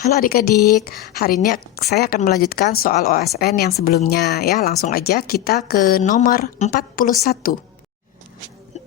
Halo adik-adik, hari ini saya akan melanjutkan soal OSN yang sebelumnya ya. Langsung aja kita ke nomor 41.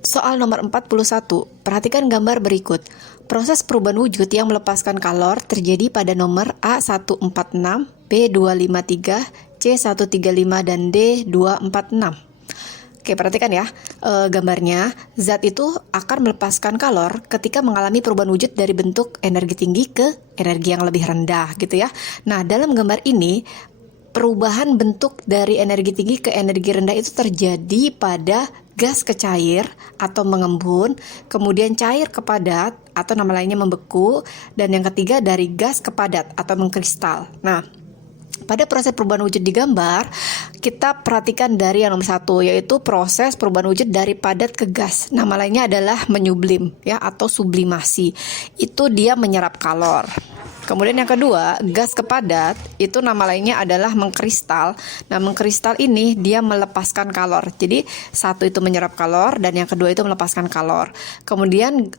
Soal nomor 41, perhatikan gambar berikut. Proses perubahan wujud yang melepaskan kalor terjadi pada nomor A146, B253, C135, dan D246. Oke, perhatikan ya, gambarnya, zat itu akan melepaskan kalor ketika mengalami perubahan wujud dari bentuk energi tinggi ke energi yang lebih rendah gitu ya. Nah, dalam gambar ini, perubahan bentuk dari energi tinggi ke energi rendah itu terjadi pada gas ke cair atau mengembun, kemudian cair ke padat atau nama lainnya membeku, dan yang ketiga dari gas ke padat atau mengkristal. Nah, pada proses perubahan wujud di gambar, kita perhatikan dari yang nomor 1, yaitu proses perubahan wujud dari padat ke gas. Nama lainnya adalah menyublim ya atau sublimasi. Itu dia menyerap kalor. Kemudian yang kedua, gas ke padat, itu nama lainnya adalah mengkristal. Nah, mengkristal ini dia melepaskan kalor. Jadi, satu itu menyerap kalor dan yang kedua itu melepaskan kalor. Kemudian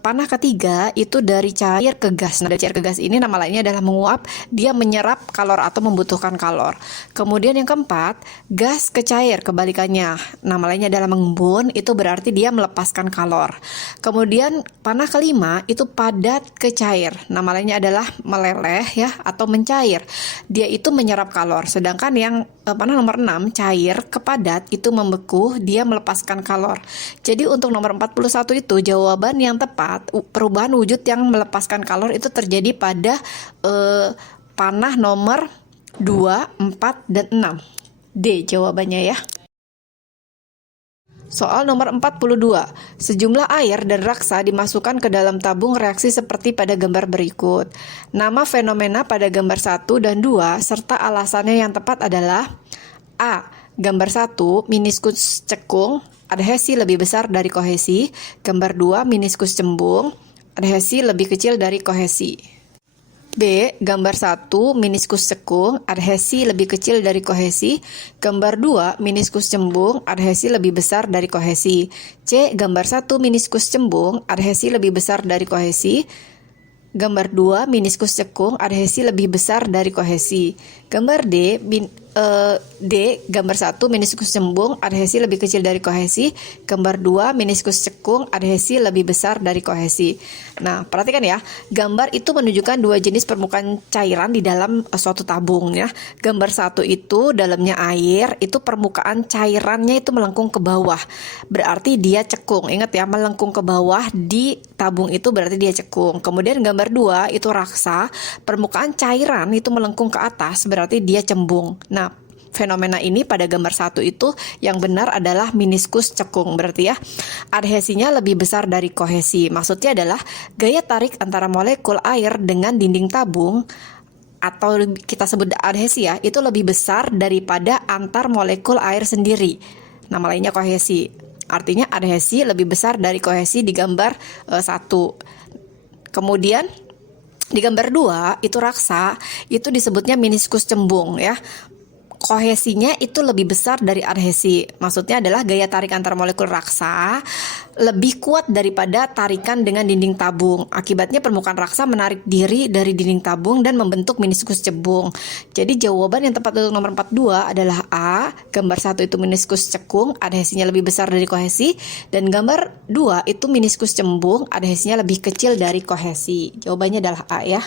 panah ketiga itu dari cair ke gas. Nah, dari cair ke gas ini nama lainnya adalah menguap, dia menyerap kalor atau membutuhkan kalor. Kemudian yang keempat, gas ke cair, kebalikannya. Nama lainnya adalah mengembun, itu berarti dia melepaskan kalor. Kemudian panah kelima itu padat ke cair. Nama lainnya adalah meleleh ya atau mencair. Dia itu menyerap kalor. Sedangkan yang panah nomor 6 cair ke padat itu membeku, dia melepaskan kalor. Jadi untuk nomor 41 itu jawaban yang tepat, perubahan wujud yang melepaskan kalor itu terjadi pada panah nomor 2, 4, dan 6. D jawabannya ya. Soal nomor 42. Sejumlah air dan raksa dimasukkan ke dalam tabung reaksi seperti pada gambar berikut. Nama fenomena pada gambar 1 dan 2 serta alasannya yang tepat adalah A. Gambar 1, meniskus cekung, adhesi lebih besar dari kohesi. Gambar 2, meniskus cembung, adhesi lebih kecil dari kohesi. B. Gambar 1, meniskus cekung, adhesi lebih kecil dari kohesi. Gambar 2, meniskus cembung, adhesi lebih besar dari kohesi. C. Gambar 1, meniskus cembung, adhesi lebih besar dari kohesi. Gambar 2, meniskus cekung, adhesi lebih besar dari kohesi. Gambar D, gambar 1, meniskus cembung, adhesi lebih kecil dari kohesi. Gambar 2, meniskus cekung, adhesi lebih besar dari kohesi. Nah, perhatikan ya, gambar itu menunjukkan dua jenis permukaan cairan di dalam suatu tabung ya. Gambar 1 itu dalamnya air, itu permukaan cairannya itu melengkung ke bawah. Berarti dia cekung. Ingat ya, melengkung ke bawah di tabung itu berarti dia cekung. Kemudian gambar 2 itu raksa, permukaan cairan itu melengkung ke atas, berarti dia cembung. Nah, fenomena ini pada gambar 1 itu yang benar adalah meniskus cekung, berarti ya adhesinya lebih besar dari kohesi. Maksudnya adalah gaya tarik antara molekul air dengan dinding tabung atau kita sebut adhesi ya, itu lebih besar daripada antar molekul air sendiri. Nama lainnya kohesi. Artinya adhesi lebih besar dari kohesi di gambar 1. Kemudian di gambar 2 itu raksa, itu disebutnya meniskus cembung ya. Kohesinya itu lebih besar dari adhesi. Maksudnya adalah gaya tarik antar molekul raksa lebih kuat daripada tarikan dengan dinding tabung. Akibatnya permukaan raksa menarik diri dari dinding tabung dan membentuk meniskus cembung. Jadi jawaban yang tepat untuk nomor 42 adalah A. Gambar 1 itu meniskus cekung, adhesinya lebih besar dari kohesi. Dan gambar 2 itu meniskus cembung, adhesinya lebih kecil dari kohesi. Jawabannya adalah A ya.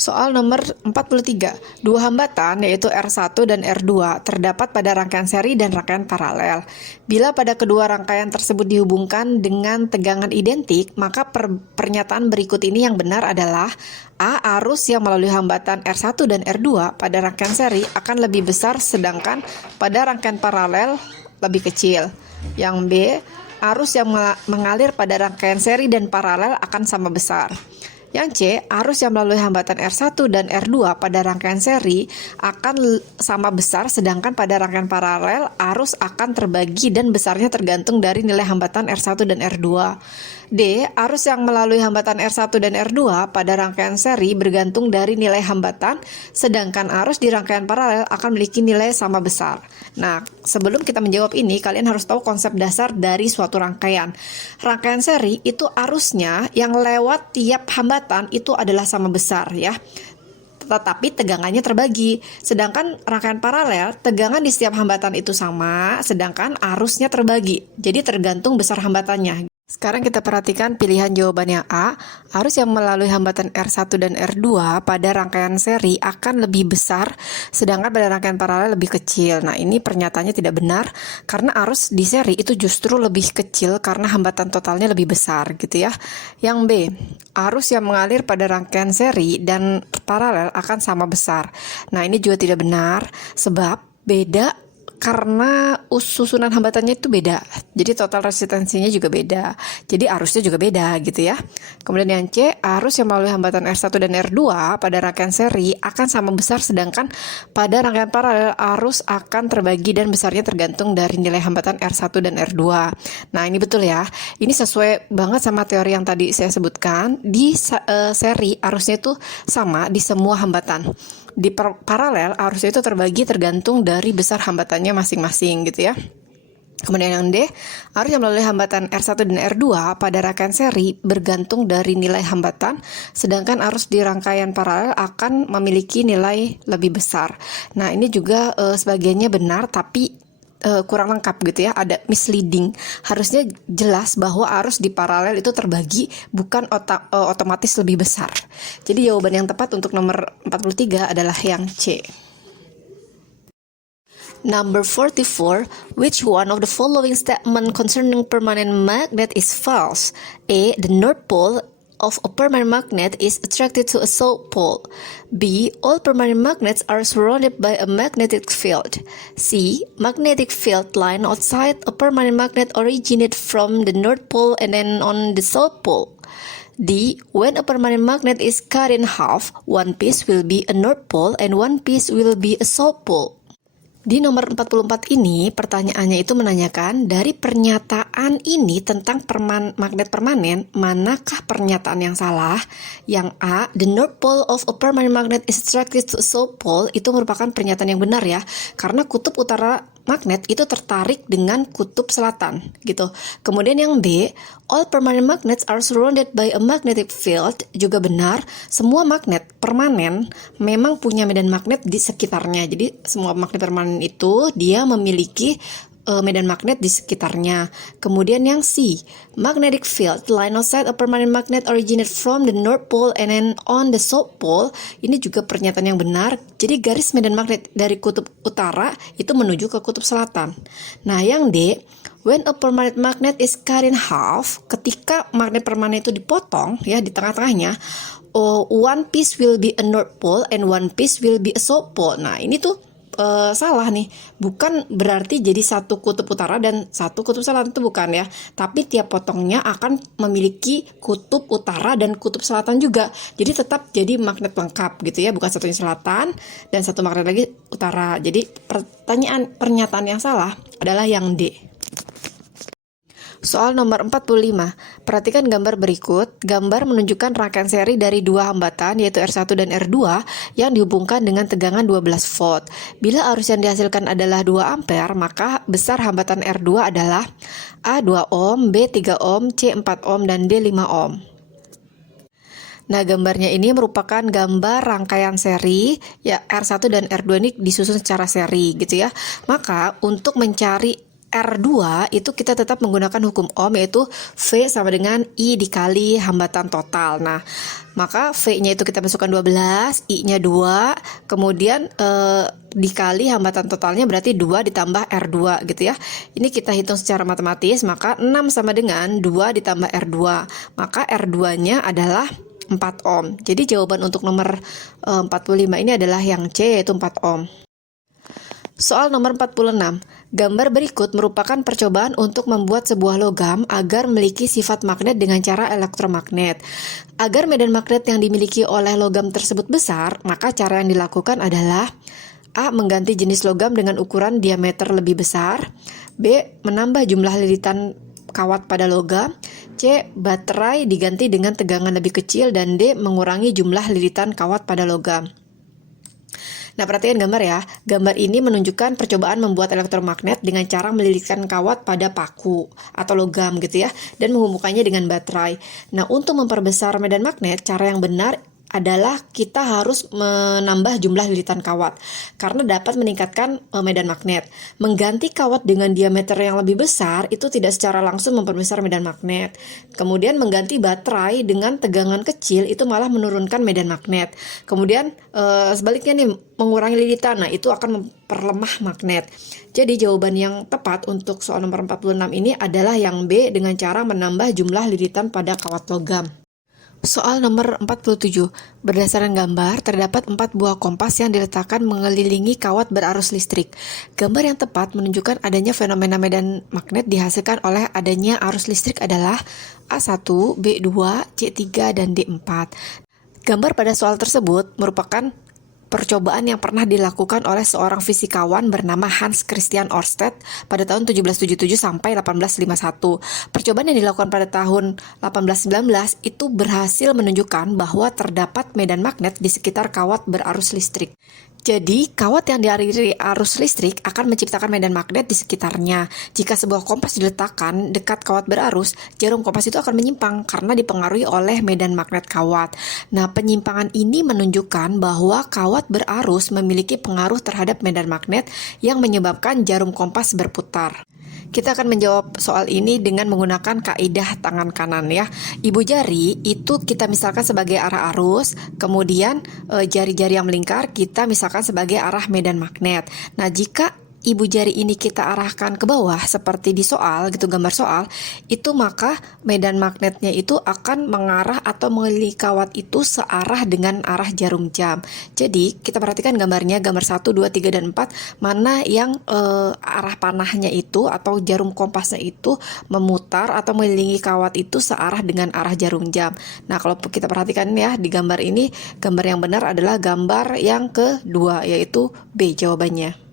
Soal nomor 43, dua hambatan yaitu R1 dan R2 terdapat pada rangkaian seri dan rangkaian paralel. Bila pada kedua rangkaian tersebut dihubungkan dengan tegangan identik, maka pernyataan berikut ini yang benar adalah A. Arus yang melalui hambatan R1 dan R2 pada rangkaian seri akan lebih besar sedangkan pada rangkaian paralel lebih kecil. Yang B. Arus yang mengalir pada rangkaian seri dan paralel akan sama besar. Yang C, arus yang melalui hambatan R1 dan R2 pada rangkaian seri akan sama besar, sedangkan pada rangkaian paralel arus akan terbagi dan besarnya tergantung dari nilai hambatan R1 dan R2. D. Arus yang melalui hambatan R1 dan R2 pada rangkaian seri bergantung dari nilai hambatan, sedangkan arus di rangkaian paralel akan memiliki nilai sama besar. Nah, sebelum kita menjawab ini, kalian harus tahu konsep dasar dari suatu rangkaian. Rangkaian seri itu arusnya yang lewat tiap hambatan itu adalah sama besar ya. Tetapi tegangannya terbagi. Sedangkan rangkaian paralel, tegangan di setiap hambatan itu sama, sedangkan arusnya terbagi. Jadi tergantung besar hambatannya. Sekarang kita perhatikan pilihan jawabannya A. Arus yang melalui hambatan R1 dan R2 pada rangkaian seri akan lebih besar, sedangkan pada rangkaian paralel lebih kecil. Nah, ini pernyataannya tidak benar, karena arus di seri itu justru lebih kecil karena hambatan totalnya lebih besar, gitu ya. Yang B, arus yang mengalir pada rangkaian seri dan paralel akan sama besar. Nah, ini juga tidak benar, sebab beda karena susunan hambatannya itu beda, jadi total resistensinya juga beda, jadi arusnya juga beda gitu ya. Kemudian yang C, arus yang melalui hambatan R1 dan R2 pada rangkaian seri akan sama besar, sedangkan pada rangkaian paralel arus akan terbagi dan besarnya tergantung dari nilai hambatan R1 dan R2. Nah, ini betul ya, ini sesuai banget sama teori yang tadi saya sebutkan. Di seri arusnya itu sama di semua hambatan. Di paralel arusnya itu terbagi tergantung dari besar hambatannya masing-masing gitu ya. Kemudian yang D, arus yang melalui hambatan R1 dan R2 pada rangkaian seri bergantung dari nilai hambatan, sedangkan arus di rangkaian paralel akan memiliki nilai lebih besar. Nah, ini juga sebagiannya benar, tapi kurang lengkap gitu ya, ada misleading. Harusnya jelas bahwa arus di paralel itu terbagi, bukan otomatis lebih besar. Jadi jawaban yang tepat untuk nomor 43 adalah yang C. Number 44, which one of the following statement concerning permanent magnet is false? A. The north pole of a permanent magnet is attracted to a south pole. B. All permanent magnets are surrounded by a magnetic field. C. Magnetic field line outside a permanent magnet originate from the north pole and then on the south pole. D. When a permanent magnet is cut in half, one piece will be a north pole and one piece will be a south pole. Di nomor 44 ini, pertanyaannya itu menanyakan dari pernyataan ini tentang magnet permanen, manakah pernyataan yang salah? Yang A, the north pole of a permanent magnet is attracted to a south pole, itu merupakan pernyataan yang benar ya, karena kutub utara magnet itu tertarik dengan kutub selatan gitu. Kemudian yang B, all permanent magnets are surrounded by a magnetic field, juga benar. Semua magnet permanen memang punya medan magnet di sekitarnya. Jadi semua magnet permanen itu dia memiliki medan magnet di sekitarnya. Kemudian yang C, magnetic field line outside a permanent magnet originate from the north pole and then on the south pole. Ini juga pernyataan yang benar. Jadi garis medan magnet dari kutub utara itu menuju ke kutub selatan. Nah, yang D, when a permanent magnet is cut in half, ketika magnet permanen itu dipotong ya di tengah-tengahnya, one piece will be a north pole and one piece will be a south pole. Nah, ini tuh salah nih, bukan berarti jadi satu kutub utara dan satu kutub selatan, itu bukan ya, tapi tiap potongnya akan memiliki kutub utara dan kutub selatan juga, jadi tetap jadi magnet lengkap gitu ya, bukan satunya selatan dan satu magnet lagi utara. Jadi pernyataan yang salah adalah yang D. Soal nomor 45, perhatikan gambar berikut. Gambar menunjukkan rangkaian seri dari dua hambatan yaitu R1 dan R2 yang dihubungkan dengan tegangan 12 volt. Bila arus yang dihasilkan adalah 2 ampere, maka besar hambatan R2 adalah A 2 ohm, B 3 ohm, C 4 ohm, dan D 5 ohm. Nah, gambarnya ini merupakan gambar rangkaian seri ya, R1 dan R2 ini disusun secara seri gitu ya. Maka untuk mencari R2 itu kita tetap menggunakan hukum Ohm, yaitu V sama dengan I dikali hambatan total. Nah, maka V-nya itu kita masukkan 12, I-nya 2, kemudian dikali hambatan totalnya berarti 2 ditambah R2 gitu ya. Ini kita hitung secara matematis, maka 6 sama dengan 2 ditambah R2. Maka R2-nya adalah 4 ohm. Jadi jawaban untuk nomor 45 ini adalah yang C, yaitu 4 ohm. Soal nomor 46. Gambar berikut merupakan percobaan untuk membuat sebuah logam agar memiliki sifat magnet dengan cara elektromagnet. Agar medan magnet yang dimiliki oleh logam tersebut besar, maka cara yang dilakukan adalah A. Mengganti jenis logam dengan ukuran diameter lebih besar. B. Menambah jumlah lilitan kawat pada logam, C. baterai diganti dengan tegangan lebih kecil, dan D. mengurangi jumlah lilitan kawat pada logam. Nah, perhatikan gambar ya. Gambar ini menunjukkan percobaan membuat elektromagnet dengan cara melilitkan kawat pada paku atau logam gitu ya, dan menghubungkannya dengan baterai. Nah, untuk memperbesar medan magnet, cara yang benar adalah kita harus menambah jumlah lilitan kawat karena dapat meningkatkan medan magnet. Mengganti kawat dengan diameter yang lebih besar itu tidak secara langsung memperbesar medan magnet. Kemudian mengganti baterai dengan tegangan kecil itu malah menurunkan medan magnet. Kemudian sebaliknya nih, mengurangi lilitan, nah itu akan memperlemah magnet. Jadi jawaban yang tepat untuk soal nomor 46 ini adalah yang B, dengan cara menambah jumlah lilitan pada kawat logam. Soal nomor 47. Berdasarkan gambar, terdapat 4 buah kompas yang diletakkan mengelilingi kawat berarus listrik. Gambar yang tepat menunjukkan adanya fenomena medan magnet dihasilkan oleh adanya arus listrik adalah A1, B2, C3, dan D4. Gambar pada soal tersebut merupakan percobaan yang pernah dilakukan oleh seorang fisikawan bernama Hans Christian Ørsted pada tahun 1777 sampai 1851. Percobaan yang dilakukan pada tahun 1819 itu berhasil menunjukkan bahwa terdapat medan magnet di sekitar kawat berarus listrik. Jadi, kawat yang dialiri arus listrik akan menciptakan medan magnet di sekitarnya. Jika sebuah kompas diletakkan dekat kawat berarus, jarum kompas itu akan menyimpang karena dipengaruhi oleh medan magnet kawat. Nah, penyimpangan ini menunjukkan bahwa kawat berarus memiliki pengaruh terhadap medan magnet yang menyebabkan jarum kompas berputar. Kita akan menjawab soal ini dengan menggunakan kaidah tangan kanan ya. Ibu jari itu kita misalkan sebagai arah arus, kemudian jari-jari yang melingkar kita misalkan sebagai arah medan magnet. Nah, jika ibu jari ini kita arahkan ke bawah seperti di soal gitu, gambar soal itu, maka medan magnetnya itu akan mengarah atau mengelilingi kawat itu searah dengan arah jarum jam. Jadi kita perhatikan gambarnya, gambar 1, 2, 3, dan 4, mana yang arah panahnya itu atau jarum kompasnya itu memutar atau mengelilingi kawat itu searah dengan arah jarum jam. Nah, kalau kita perhatikan ya di gambar ini, gambar yang benar adalah gambar yang kedua, yaitu B jawabannya.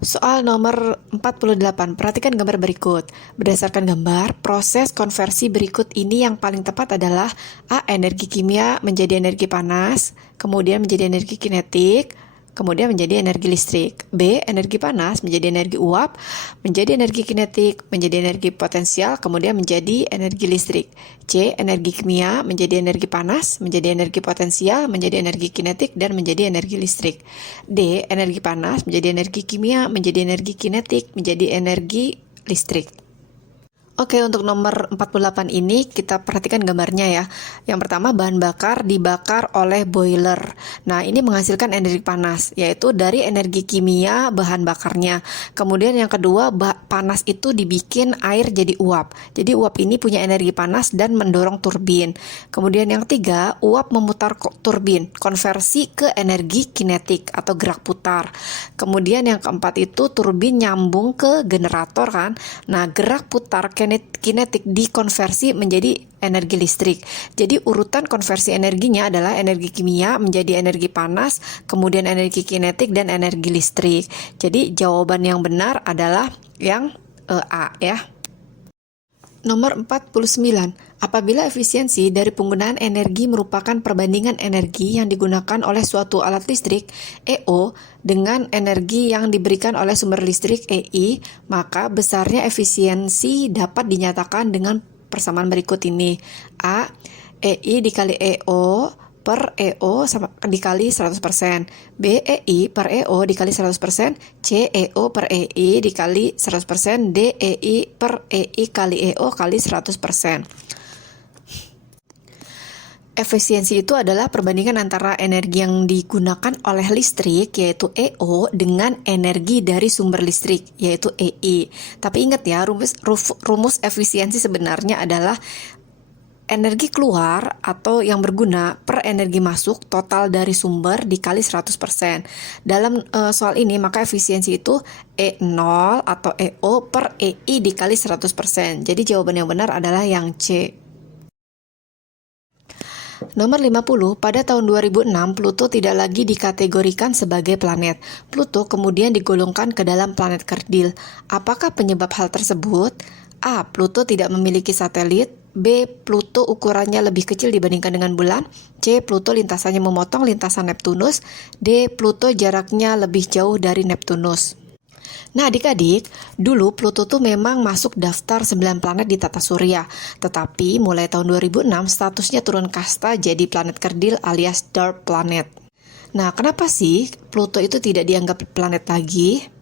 Soal nomor 48, perhatikan gambar berikut. Berdasarkan gambar, proses konversi berikut ini yang paling tepat adalah A. energi kimia menjadi energi panas, kemudian menjadi energi kinetik, kemudian menjadi energi listrik. B. energi panas menjadi energi uap, menjadi energi kinetik, menjadi energi potensial, kemudian menjadi energi listrik. C. energi kimia menjadi energi panas, menjadi energi potensial, menjadi energi kinetik, dan menjadi energi listrik. D. energi panas menjadi energi kimia, menjadi energi kinetik, menjadi energi listrik. Oke, untuk nomor 48 ini kita perhatikan gambarnya ya. Yang pertama, bahan bakar dibakar oleh boiler. Nah, ini menghasilkan energi panas, yaitu dari energi kimia bahan bakarnya. Kemudian yang kedua, panas itu dibikin air jadi uap. Jadi uap ini punya energi panas dan mendorong turbin. Kemudian yang ketiga, uap memutar turbin, konversi ke energi kinetik atau gerak putar. Kemudian yang keempat itu turbin nyambung ke generator kan. Nah, gerak putar kinetik dikonversi menjadi energi listrik. Jadi urutan konversi energinya adalah energi kimia menjadi energi panas, kemudian energi kinetik, dan energi listrik. Jadi jawaban yang benar adalah yang A ya. Nomor 49. Apabila efisiensi dari penggunaan energi merupakan perbandingan energi yang digunakan oleh suatu alat listrik EO dengan energi yang diberikan oleh sumber listrik EI, maka besarnya efisiensi dapat dinyatakan dengan persamaan berikut ini. A. EI dikali EO per EO dikali 100%, B. EI per EO dikali 100%, C. EO per EI dikali 100%, D. EI per EI kali EO kali 100%. Efisiensi itu adalah perbandingan antara energi yang digunakan oleh listrik, yaitu EO, dengan energi dari sumber listrik, yaitu EI. Tapi ingat ya, rumus efisiensi sebenarnya adalah energi keluar atau yang berguna per energi masuk total dari sumber dikali 100%. Dalam soal ini maka efisiensi itu E0 atau EO per EI dikali 100%. Jadi jawaban yang benar adalah yang C. Nomor 50, pada tahun 2006 Pluto tidak lagi dikategorikan sebagai planet. Pluto kemudian digolongkan ke dalam planet kerdil. Apakah penyebab hal tersebut? A. Pluto tidak memiliki satelit. B. Pluto ukurannya lebih kecil dibandingkan dengan bulan. C. Pluto lintasannya memotong lintasan Neptunus. D. Pluto jaraknya lebih jauh dari Neptunus. Nah adik-adik, dulu Pluto tuh memang masuk daftar 9 planet di tata surya. Tetapi mulai tahun 2006 statusnya turun kasta jadi planet kerdil alias dark planet. Nah kenapa sih Pluto itu tidak dianggap planet lagi?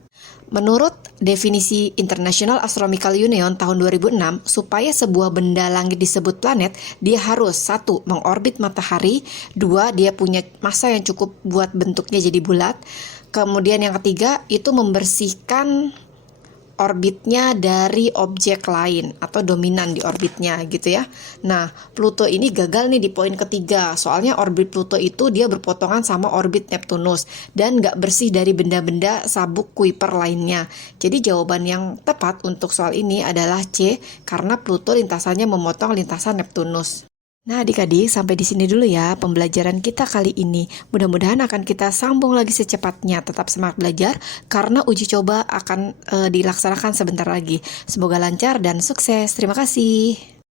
Menurut definisi International Astronomical Union tahun 2006, supaya sebuah benda langit disebut planet, dia harus 1. Mengorbit matahari, 2. Dia punya massa yang cukup buat bentuknya jadi bulat. Kemudian yang ketiga, itu membersihkan orbitnya dari objek lain atau dominan di orbitnya gitu ya. Nah, Pluto ini gagal nih di poin ketiga. Soalnya orbit Pluto itu dia berpotongan sama orbit Neptunus dan nggak bersih dari benda-benda sabuk Kuiper lainnya. Jadi jawaban yang tepat untuk soal ini adalah C, karena Pluto lintasannya memotong lintasan Neptunus. Nah adik-adik, sampai di sini dulu ya pembelajaran kita kali ini. Mudah-mudahan akan kita sambung lagi secepatnya. Tetap semangat belajar karena uji coba akan dilaksanakan sebentar lagi. Semoga lancar dan sukses. Terima kasih.